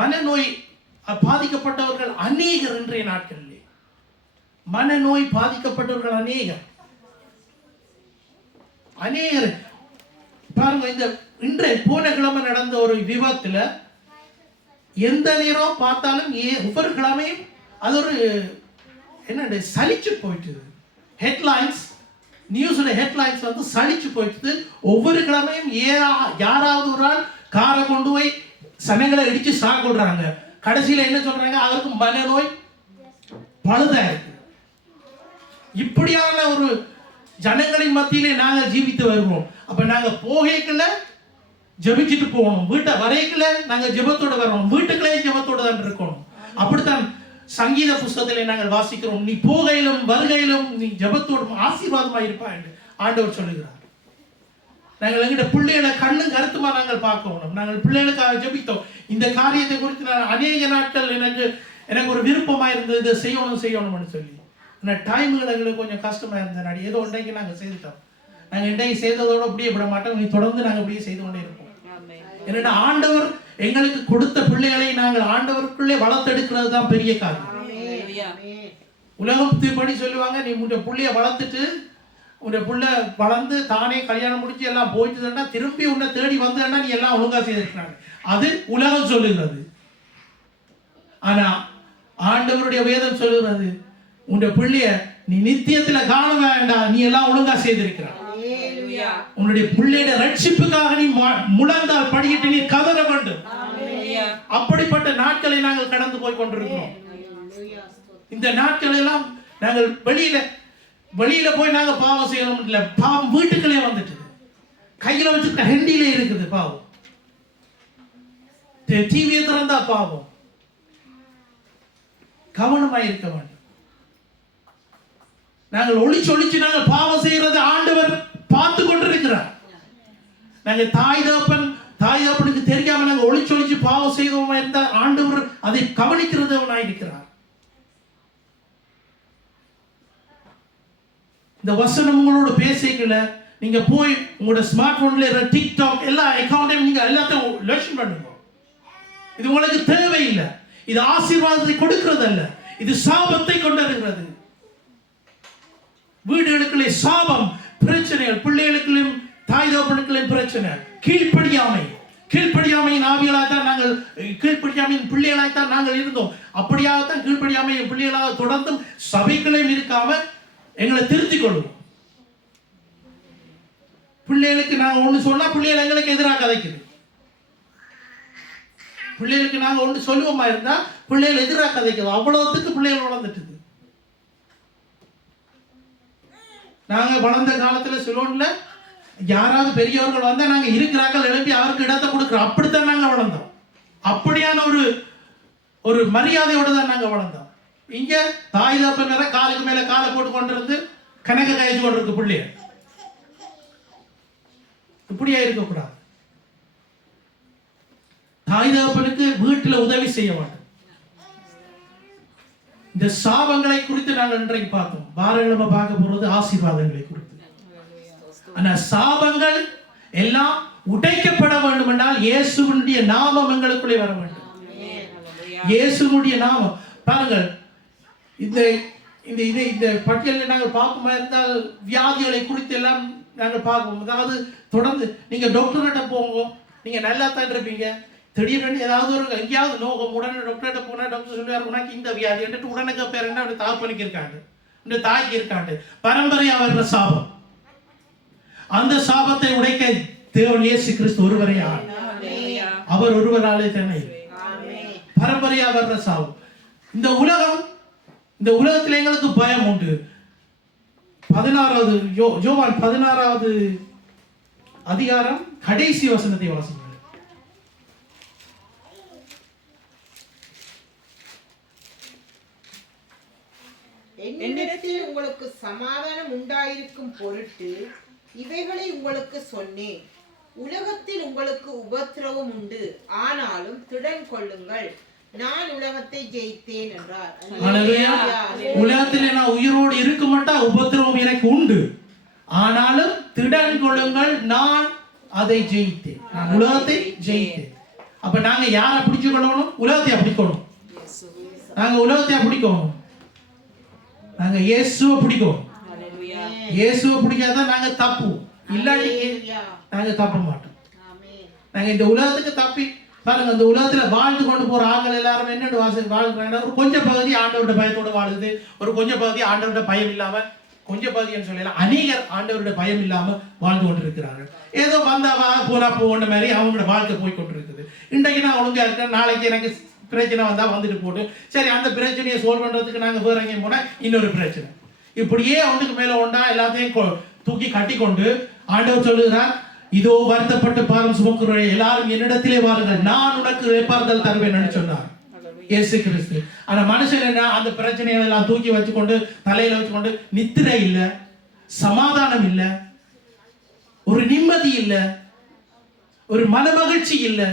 மனநோய் பாதிக்கப்பட்டவர்கள் அநேகர். இன்றைய நாட்களிலே மனநோய் பாதிக்கப்பட்டவர்கள் அநேகர். பாருங்க, இந்த இன்றைய போன கிழமை நடந்த ஒரு விபத்துல எந்த நேரம் பார்த்தாலும் ஒவ்வொரு கிழமையும் அது ஒரு என்ன சலிச்சு போயிட்டு. ஹெட்லைன்ஸ், நியூஸ்ல ஹெட்லைன்ஸ் வந்து சலிச்சு போயிட்டு. ஒவ்வொரு கிழமையும் யாராவது ஒரு ஆள் காரை கொண்டு போய் சனங்களை இடிச்சு சாப்பிடுறாங்க. கடைசியில என்ன சொல்றாங்க, அவருக்கு மனநோய் பழுதா இருக்கு. இப்படியான ஒரு ஜனங்களின் மத்தியிலே நாங்கள் ஜீவித்து வருவோம். அப்ப நாங்க போகைக்குள்ள ஜெபிச்சுட்டு போகணும், வீட்டை வரைக்குள்ள நாங்க ஜெபத்தோட வரணும், வீட்டுக்குள்ளே ஜெபத்தோட தான் இருக்கணும். அப்படித்தான் சங்கீத புஸ்தகத்திலே நாங்கள் வாசிக்கிறோம், நீ போகையிலும் வருகையிலும் நீ ஜெபத்தோடும் ஆசீர்வாதமா இருப்பா என்று ஆண்டவர் சொல்லுகிறார். நாங்கள் எங்கிட்ட பிள்ளைகளை கண்ணும் கருத்துமா நாங்கள் பார்க்கணும். நாங்கள் பிள்ளைகளுக்காக ஜெபித்தோம். இந்த காரியத்தை குறித்து நான் அநேக நாட்கள் எனக்கு ஒரு விருப்பமா இருந்தது, இதை செய்யணும்னு சொல்லி. ஆனால் டைமுகள் எங்களுக்கு கொஞ்சம் கஷ்டமா இருந்தது. ஏதோ இன்றைக்கு நாங்கள் செய்துட்டோம். நாங்கள் இன்றைக்கு செய்ததோடு அப்படியே விட மாட்டோம், நீ தொடர்ந்து நாங்கள் அப்படியே செய்து கொண்டே இருப்போம். என்னென்ன ஆண்டவர் எங்களுக்கு கொடுத்த பிள்ளைகளை நாங்கள் ஆண்டவருக்குள்ளே வளர்த்தெடுக்கிறது தான் பெரிய காரியம். உலகத்துப்படி சொல்லுவாங்க, நீ உன்னுடைய பிள்ளைய வளர்த்துட்டு உன்னுடைய பிள்ளை வளர்ந்து தானே கல்யாணம் முடிச்சு எல்லாம் போயிட்டுதுன்னா திரும்பி உன்னை தேடி வந்தேன்னா நீ எல்லாம் ஒழுங்கா செய்திருக்கிறாங்க. அது உலகம் சொல்லுகிறது. ஆனா ஆண்டவருடைய வேதம் சொல்லுகிறது, உன்னுடைய பிள்ளைய நீ நித்தியத்துல காண வேண்டாம், நீ எல்லாம் ஒழுங்கா செய்திருக்கிறாய். உன்னுடைய பிள்ளைய ரட்சிப்புக்காக நீ முழந்தால் படியிட்டு நீ கதற வேண்டும். அப்படிப்பட்ட நாட்களை நாங்கள் கடந்து போய் கொண்டிருக்கிறோம். இந்த நாட்கள் எல்லாம் நாங்கள் வெளியில போய் நாங்க பாவம் செய்யணும் இல்ல, பாவம் வீட்டுக்குள்ளே வந்துட்டு கையில வச்சுக்கிட்ட ஹெண்டிலே இருக்குது பாவம். டிவியை திறந்தா பாவம். கவனமாய் இருக்க வேண்டும். நாங்கள் ஒளிச்சு நாங்கள் பாவம் செய்யறது ஆண்டவர் பார்த்து கொண்டிருக்கிறார். நாங்க தாய் தகப்பனுக்கு தெரியாம நாங்க ஒளிச்சு பாவம் செய்தோமா இருந்தால் ஆண்டவர் அதை கவனிக்கிறதவனாய் இருக்கிறார். இந்த வசனம் உங்களோட பேசிக்கல, நீங்க போய் உங்களோட ஸ்மார்ட் போன்ல டிக்டாக் எல்லா அக்கௌண்டையும் நீங்க எல்லாத்தையும் லோஷன் பண்ணுங்க. இது உங்களுக்கு தேவையில்லை. இது ஆசீர்வாதத்தை கொடுக்கிறது அல்ல, இது சாபத்தை கொண்டிருக்கிறது. வீடுகளுக்குள்ளே சாபம், பிரச்சனைகள், பிள்ளைகளுக்குள்ளும் தாய் தகப்பனுக்குள்ளும் பிரச்சனை, கீழ்ப்படியாமையின் ஆவிகளாகத்தான் நாங்கள், கீழ்ப்படியாமையின் பிள்ளைகளாகத்தான் நாங்கள் இருந்தோம். அப்படியாகத்தான் கீழ்ப்படியாமையின் பிள்ளைகளாக தொடர்ந்தும் சபைகளையும் இருக்காம எங்களை திருத்திக் கொள்வோம். பிள்ளைகளுக்கு நாங்கள் ஒன்று சொன்னா பிள்ளைகள் எங்களுக்கு எதிராக கதைக்குது. பிள்ளைகளுக்கு நாங்கள் ஒன்று சொல்லுவோமா இருந்தா பிள்ளைகள் எதிராக கதைக்குது. அவ்வளவுக்கு பிள்ளைகள் வளர்ந்துட்டு. நாங்க வளர்ந்த காலத்துல சிலோன்ல யாராவது பெரியவர்கள் வந்தா நாங்க இருக்கிறார்கள் எழுப்பி அவருக்கு இடத்தை கொடுக்கிறோம். அப்படித்தான் நாங்க வளர்ந்தோம். அப்படியான ஒரு மரியாதையோட தான் நாங்க வளர்ந்தோம். இங்க தாய் தகப்பன் காலுக்கு மேல காலை போட்டு கொண்டிருந்து கணக்கு கழிச்சு கொண்டிருக்கு பிள்ளைய. இப்படியா இருக்கக்கூடாது. தாய் தகப்பனுக்கு வீட்டில் உதவி செய்ய வேண்டும். இந்த சாபங்களை குறித்து நாங்கள் இன்றைக்கு பார்த்தோம். வாரக்கிழமை பார்க்க போறது ஆசீர்வாதங்களை குறித்து. ஆனா சாபங்கள் எல்லாம் உடைக்கப்பட வேண்டும் என்றால் இயேசுவினுடைய நாமம் எங்களுக்குள்ளே வர வேண்டும். இயேசுவினுடைய நாமம் பாருங்கள். இந்த இந்த இந்த பட்டியலில் நாங்கள் பார்க்கும் இருந்தால் வியாதிகளை குறித்து எல்லாம் நாங்கள் பார்ப்போம். அதாவது தொடர்ந்து நீங்க டாக்டர்கிட்ட போங்க, நீங்க நல்லா தான் இருப்பீங்க. திடீர்னு ஏதாவது ஒரு எங்கேயாவது நோக்கம் உடனே டாக்டர்கிட்ட போனால் டாக்டர் சொல்லுவார் உனக்கு இந்த வியாதி என்று உடனே பேர் என்ன அப்படி தாப்பனுக்கு இருக்காண்டு, இந்த தாய்க்கு இருக்காண்டு. பரம்பரை அவர சாபம். அந்த சாபத்தை உடைக்க தேவன் இயேசு கிறிஸ்து ஒருவரே அவர் ஒருவராலே தானே பரம்பரையா வர்ற சாபம். இந்த உலகத்தில் எங்களுக்கு பயம் உண்டு. 16வது யோவான் 16வது அதிகாரம் கடைசி வசனத்தை வாசிங்க. என்னிடத்தில் உங்களுக்கு சமாதானம் உண்டாயிருக்கும் பொருட்டு இவைகளை உங்களுக்கு சொன்னேன். உலகத்தில் உங்களுக்கு உபத்திரவம் உண்டு, ஆனாலும் திடன் கொள்ளுங்கள், நான் உலகத்தை ஜெயித்தேன் என்றார். உலகத்தில் நான் உயிரோடு இருக்க மாட்டேன், உபத்திரவம் எனக்கு உண்டு, ஆனாலும் திடன் கொள்ளுங்கள், நான் அதை ஜெயித்தேன், நான் உலகத்தை ஜெயித்தேன். அப்ப நாங்க யாரை பிடிச்சு கொள்ளணும்? உலகத்தை பிடிக்கணும். நாங்க உலகத்தை பிடிக்கணும். நாங்க இயேசுவை பிடிக்கணும். இயேசுவை பிடிக்காதான் நாங்க தப்பு இல்லாட்டி நாங்க தப்ப மாட்டோம். நாங்க இந்த உலகத்துக்கு தப்பி பாருங்க. இந்த உலகத்துல வாழ்ந்து கொண்டு போற ஆட்கள் எல்லாரும் என்னென்னு வாழ்றாங்க. ஒரு கொஞ்சம் பகுதி ஆண்டவருடைய பயத்தோடு வாழுது, ஒரு கொஞ்சம் பகுதி ஆண்டவருடைய பயம் இல்லாம, கொஞ்சம் பகுதின்னு சொல்லலாம் அநேகர் ஆண்டவருடைய பயம் இல்லாம வாழ்ந்து கொண்டிருக்கிறார்கள். ஏதோ வந்தாவா போனா போன மாதிரி அவங்களோட வாழ்க்கை போய் கொண்டிருக்குது. இன்றைக்கு நான் ஒழுங்கா இருக்கேன், நாளைக்கு எனக்கு பிரச்சனை வந்தா வந்துட்டு போட்டு சரி அந்த பிரச்சனையை சால்வ் பண்றதுக்கு நாங்க வேற எங்கேயும் போனா இன்னொரு பிரச்சனை. இப்படியே ஒன்றுக்கு மேல ஒன்றா எல்லாத்தையும் தூக்கி கட்டி கொண்டு ஆண்டவர் சொல்லுகிறார், இதோ வருத்தப்பட்டு பாரம் சுமக்கிறவரே எல்லாரும் என்னிடத்திலே வாருங்கள், நான் உனக்கு இளைப்பாறுதல் தருவேன் சொன்னார் இயேசு கிறிஸ்து. ஆனா மனுஷன் என்ன, அந்த பிரச்சனைகளை எல்லாம் தூக்கி வச்சுக்கொண்டு தலையில வச்சுக்கொண்டு நித்திரை இல்லை, சமாதானம் இல்லை, ஒரு நிம்மதி இல்லை, ஒரு மனமகிழ்ச்சி இல்லை.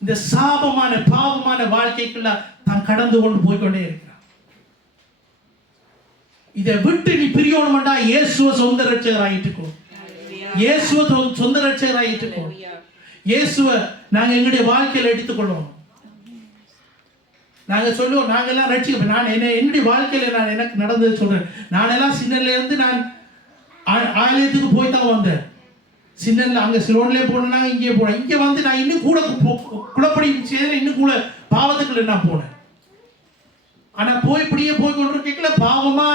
இந்த சாபமான பாவமான வாழ்க்கைக்குள்ள தான் கடந்து கொண்டு போய்கொண்டே இருக்கிறான். இதை விட்டு நீ பிரியணும்டா இயேசுவ சொந்த ரட்சகராயிட்டுக்கோ. இயேசுவ சொந்த ரட்சகராயிட்டுக்கோ. இயேசுவ நாங்க எங்களுடைய வாழ்க்கையில எடுத்துக்கொள்ளணும். நாங்க சொல்லுவோம் நாங்க எல்லாம் ரட்சிக்க. நான் என்னுடைய வாழ்க்கையில நான் எனக்கு நடந்தது சொல்றேன். நான் எல்லாம் சின்னல இருந்து நான் ஆலயத்துக்கு போய் தான் வந்தேன். சின்னல அங்க சிலோன்லயே போனேன், இங்கே போனேன். இங்க வந்து நான் இன்னும் கூட குழப்படி செய்த இன்னும் கூட பாவத்துக்குள்ள நான் போனேன். ஆனா இப்படியே போய் கொண்டிருக்கல பாவமா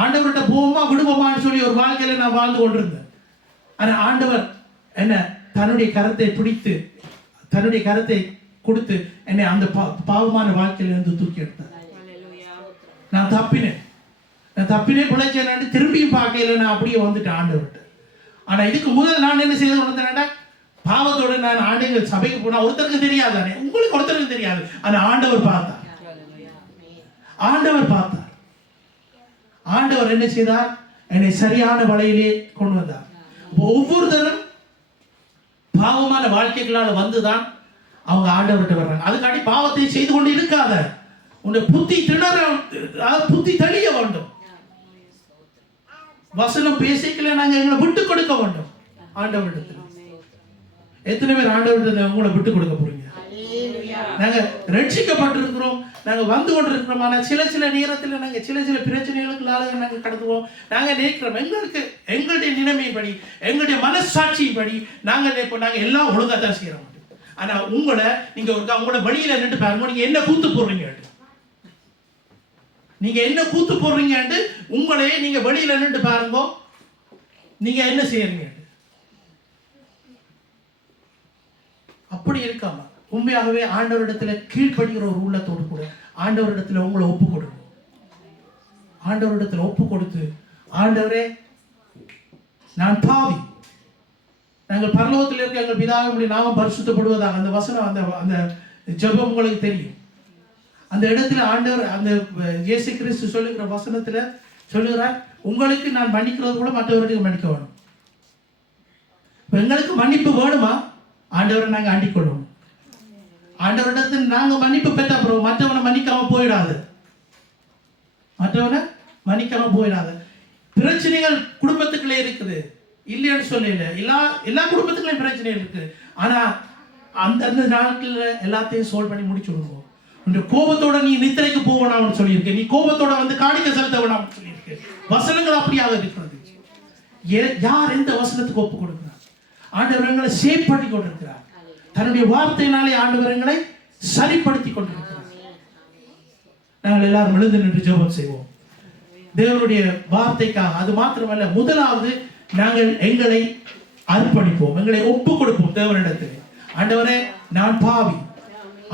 ஆண்டவர்கிட்ட போவோமா விடுவோமான்னு சொல்லி ஒரு வாழ்க்கையில நான் வாழ்ந்து கொண்டிருந்தேன். ஆனா ஆண்டவர் என்ன தன்னுடைய கரத்தை பிடித்து தன்னுடைய கரத்தை கொடுத்து என்னை அந்த பாவமான வாழ்க்கையில இருந்து தூக்கி எடுத்தார். நான் தப்பினே பிழைச்சேன், திரும்பியும் பார்க்கல, நான் அப்படியே வந்துட்டேன் ஆண்டவர்கிட்ட. ஆனா இதுக்கு முதல் நான் என்ன செய்து கொண்டிருந்தேன்டா, பாவத்தோட நான் ஆண்டவர் சபைக்கு போனா ஒருத்தருக்கு தெரியாதானே, உங்களுக்கு ஒருத்தருக்கு தெரியாது. ஆனா ஆண்டவர் பார்த்தார். ஆண்டவர் என்ன செய்தார், என்னை சரியான வழியிலே கொண்டு வந்தார். ஒவ்வொருத்தரும் பாவமான வாழ்க்கைகளால் வந்துதான் அவங்க ஆண்டவர்கிட்ட வர்றாங்க. அதுக்காண்டி பாவத்தை செய்து கொண்டு இருக்காத, உன்னை புத்தி தெளிய வேண்டும். வசனம் பேசிக்கல நாங்க எங்களை விட்டு கொடுக்க வேண்டும் ஆண்டவரிடத்தில். எத்தனை பேர் ஆண்டவரிடத்தில் உங்களை விட்டு கொடுக்க போறீங்க? நாங்க ரட்சிக்கப்பட்டிருக்கிறோம், நாங்க வந்து கொண்டிருக்கிறோம். ஆனா சில நேரத்தில் நாங்க சில பிரச்சனைகளுக்குள்ளாக நாங்க கடந்துவோம். நாங்க நினைக்கிறோம் எங்களுடைய நிலைமைப்படி எங்களுடைய மனசாட்சியின்படி நாங்க எல்லாம் ஒழுங்கா தான் செய்யறோம். ஆனா நீங்க உங்களோட வழியில நின்று பாருங்க, நீங்க என்ன கூத்து போடுறீங்க, நீங்க என்ன கூத்து போடுறீங்க உங்களையே நீங்க வெளியில நின்று பாருங்க, நீங்க என்ன செய்யறீங்க. அப்படி இருக்காம உண்மையாகவே ஆண்டவரிடத்துல கீழ்ப்படுகிற ஒரு உள்ளத்தோடு கூட ஆண்டவரிடத்துல உங்களை ஒப்பு கொடுங்க. ஆண்டவரிடத்துல ஒப்பு கொடுத்து, ஆண்டவரே நான் பாவி, நாங்கள் பரலோகத்தில் இருக்க எங்கள் பிதாவினுடைய நாமம் பரிசுத்தப்படுவதாக அந்த வசனம் அந்த ஜெபம் உங்களுக்கு தெரியும். அந்த இடத்துல ஆண்டவர் அந்த இயேசு கிறிஸ்து சொல்லுகிற வசனத்துல சொல்லுகிறார், உங்களுக்கு நான் மன்னிக்கிறது கூட மற்றவர்களுக்கு மன்னிக்க வேணும். எங்களுக்கு மன்னிப்பு வேணுமா, ஆண்டவரை நாங்கள் அண்டிக்கொள்ளும். ஆண்டவரிடத்தில் நாங்க மன்னிப்பு பெற்ற அப்புறம் மற்றவனை மன்னிக்காம போயிடாது. மற்றவனை மன்னிக்காம போயிடாது. பிரச்சனைகள் குடும்பத்துக்குள்ளே இருக்குது, இல்லைன்னு சொல்லல. எல்லா குடும்பத்துக்குள்ளேயும் பிரச்சனை இருக்கு. ஆனா அந்த நாட்கள்ல எல்லாத்தையும் சால்வ் பண்ணி முடிச்சு விடுவோம். இந்த கோபத்தோட நீ நித்திரைக்கு போவனான்னு சொல்லியிருக்க, நீ கோபத்தோட வந்து காணிக்க செலுத்த வேணாம்னு சொல்லியிருக்க. வசனங்கள் அப்படியாக இருக்கிறது. யார் எந்த வசனத்துக்கு ஒப்பு கொடுக்கிறார்? ஆண்டவர் எங்களை சேவ் பண்ணி கொண்டிருக்கிறார். தன்னுடைய வார்த்தையினாலே ஆண்டவர் எங்களை சரிப்படுத்தி கொண்டிருக்கிறார். நாங்கள் எல்லாரும் எழுந்து நின்று ஜெபம் செய்வோம் தேவனுடைய வார்த்தைக்காக. அது மாத்திரமல்ல, முதலாவது நாங்கள் எங்களை அர்ப்பணிப்போம், எங்களை ஒப்பு கொடுப்போம் தேவனிடத்தில். ஆண்டவரே, நான் பாவி.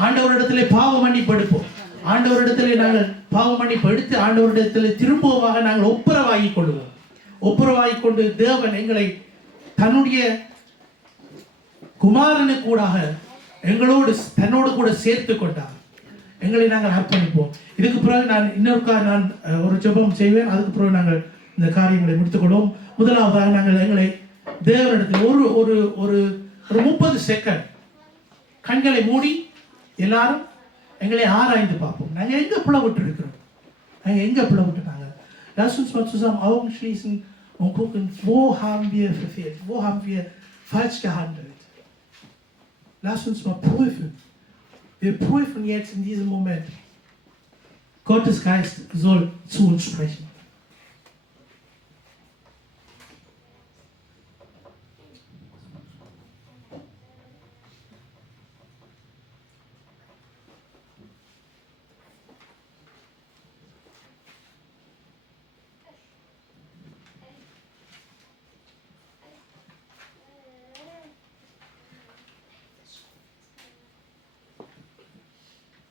ஆண்டவரிடத்திலே பாவ மன்னிப்பு எடுப்போம். ஆண்டவரிடத்திலே நாங்கள் பாவ மன்னிப்பு எடுத்து ஆண்டவரிடத்திலே திரும்பமாக நாங்கள் ஒப்புரவாகிக் கொள்வோம். ஒப்புரவாகிக் கொண்டு தேவன் எங்களை தன்னுடைய குமாரனுக்கு கூடாக எங்களோடு தன்னோடு கூட சேர்த்து கொண்டார். எங்களை நாங்கள் அர்ப்பணிப்போம். இதுக்கு பிறகு நான் நான் ஒரு ஜெபம் செய்வேன். அதுக்கு பிறகு நாங்கள் இந்த காரியங்களை முடித்துக்கொள்வோம். முதலாவதாக நாங்கள் எங்களை தேவனிடத்தில் ஒரு ஒரு ஒரு ஒரு 30 செகண்ட் கண்களை மூடி எல்லாரும் எங்களை ஆராய்ந்து பார்ப்போம். நாங்கள் எங்க பிளவிட்டு இருக்கிறோம், நாங்கள் எங்க பிளவிட்டுட்டாங்க. Lass uns mal zusammen Augen schließen und gucken, wo haben wir verfehlt, wo haben wir falsch gehandelt. Lass uns mal prüfen. Wir prüfen jetzt in diesem Moment. Gottes Geist soll zu uns sprechen.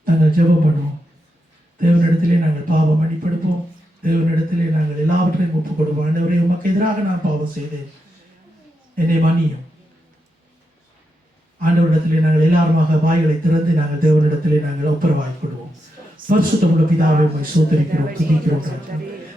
நாங்கள் ஜெபம் பண்ணுவோம். தேவனிடத்திலே நாங்கள் பாவம் மன்னிப்பெடுப்போம். தேவனிடத்திலே நாங்கள் எல்லாவற்றையும் ஒப்புக் கொடுப்போம். ஆண்டவரே, உமக்கு எதிராக நான் பாவம் செய்தேன், என்னை மன்னியும். ஆண்டவரிடத்திலே நாங்கள் எல்லாருமாக வாய்களை திறந்து நாங்கள் தேவனிடத்திலே நாங்கள் ஒப்புரவாகிக் கொள்வோம். பரிசுத்தமுள்ள பிதாவே, உம்மை ஸ்தோத்திரிக்கிறோம், துதிக்கிறோம்.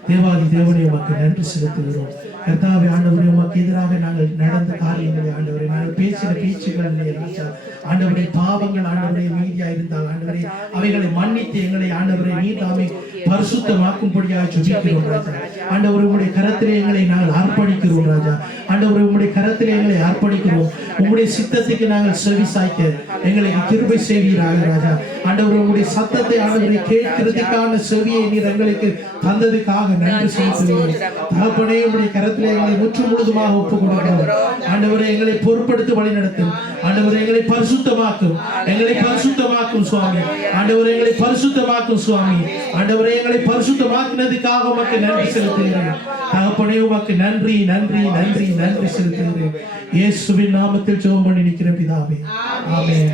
தேவாதி தேவனே, உமக்கு நன்றி செலுத்துகிறோம். கர்த்தாவே, ஆண்டவரே, உமக்கு எதிராக நாங்கள் நடந்த காரியங்களை, ஆண்டவரே, நாங்கள் பேசின பேச்சுக்களிலே ராஜா, ஆண்டவரே, பாவங்கள் ஆண்டவரே மீதியா இருந்தால் ஆண்டவரே அவைகளை மன்னித்து எங்களை ஆண்டவரே நீர் தாமே பரிசுத்தமாக்கும்படியாக ஜெபிக்கிறோம் ராஜா. ஆண்டவரே, உம்முடைய கரத்திலே எங்களை நாங்கள் அர்ப்பணிக்கிறோம் ராஜா. ஆண்டவரே, உம்முடைய கரத்திலே எங்களை அர்ப்பணிக்கிறோம். உம்முடைய சித்தத்துக்கு நாங்கள் செவி சாய்க்க எங்களை கிருபை செய்வீராக ராஜா. ஆண்டவரே, உம்முடைய சத்தத்தை ஆண்டவரை கேட்கிறதுக்கான செவியை நீர் எங்களுக்கு தந்ததுக்காக நன்றி செலுத்துகிறோம். தகப்பனே, உம்முடைய கரத்திலே எங்களை முற்று முழுதுமாக ஒப்புக் கொடுக்கிறோம். ஆண்டவரே, எங்களை பொறுப்படுத்தி வழி நடத்தும். ஆண்டவரே, எங்களை பரிசுத்தமாக்கும், எங்களை பரிசுத்தமாக்கும் சுவாமி. ஆண்டவரே, எங்களை பரிசுத்தமாக்கும் சுவாமி. ஆண்டவரே, எங்களை பரிசுத்தமாக்கினதுக்காக உமக்கு நன்றி செலுத்துகிறேன். தகப்பனே, உமக்கு நன்றி நன்றி நன்றி நன்றி செலுத்துகிறேன். இயேசுவின் நாமத்தில் ஜெபம் பண்ணி நிற்கிற பிதாவே, ஆமென்.